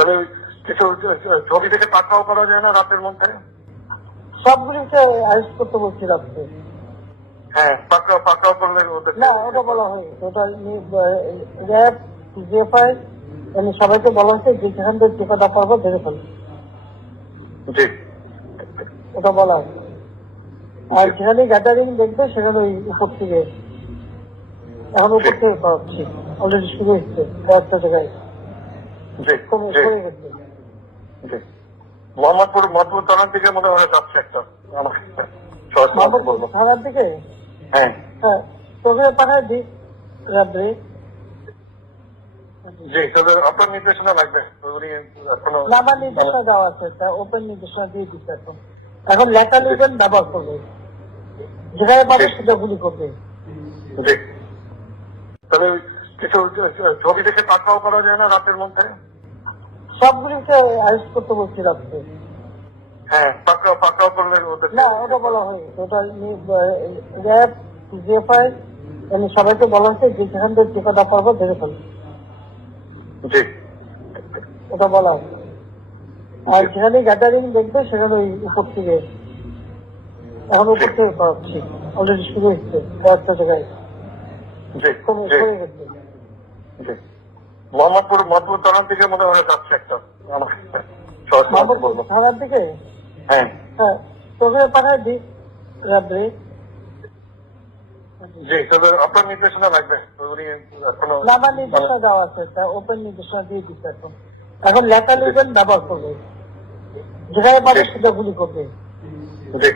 তাহলে কিছু ছবি থেকে পাকড়াও করা যায় না রাতের মধ্যে? সবগুলিকে অ্যারেস্ট করতে বলছি রাত্রে। হ্যাঁ, পাকড়াও করলে ওদের না, ওটা বলা হয়নি। ওটা র্যাব, জিএফআই সবাইকে বলা হচ্ছে যে যেখান থেকে টিকাটা পারবো ধরে ফেলবে, জি ওটা বলা হয়েছে। আর যেখানে গ্যাদারিং দেখবে সেখানে ওই উপর থেকে, এখন উপর থেকে করাচ্ছি, অলরেডি শুরু হচ্ছে কয়েকটা জায়গায়, জি জি কমে গেছে। জি মোহাম্মদপুর থানার দিকে মনে হয় যাচ্ছে একটা আমার সরাসরি বলবো। থানার দিকে হ্যাঁ হ্যাঁ, তোকে পাঠায় দিই রাত্রে। জি, তবে আপনার নির্দেশনা লাগবে। উনি এখনো না, আমার নির্দেশনা দেওয়া আছে, তা ওপেন নির্দেশনা দিয়ে দিচ্ছে। এখন লেখা লিখবেন, ব্যবহার করবে, যেখানে পাবে সেটা গুলি করবে। জি, তবে কিছু ছবি থেকে পাকড়াও করা যায় না রাতের মধ্যে? সবগুলিকে অ্যারেস্ট করতে বলছি রাত্রে। হ্যাঁ, পাকড়াও করলে ওদের না, ওটা বলা হয়নি। ওটা র্যাব, জিএফআই সবাইকে বলা হচ্ছে যে যেখান থেকে টিকাটা পারবো ধরে ফেলবে, জি ওটা বলা হয়েছে। আর যেখানে গ্যাদারিং দেখবে সেখানে ওই উপর থেকে, এখন উপর থেকে করাচ্ছি, অলরেডি শুরু হচ্ছে কয়েকটা জায়গায়, জি কমে জি গেছে। জি, মোহাম্মদপুর থানার দিকে মনে হয় যাচ্ছে একটা আমার সরাসরি বলবো। থানার দিকে হ্যাঁ হ্যাঁ, তোকে পাঠায় দিই রাত্রে। জি, তবে আপনার নির্দেশনা লাগবে। উনি এখনো না, আমার নির্দেশনা দেওয়া আছে, তা ওপেন নির্দেশনা দিয়ে দিচ্ছে। এখন লেখা লিখবেন, ব্যবহার করবে, যেখানে পাবে সেটা গুলি করবে। জি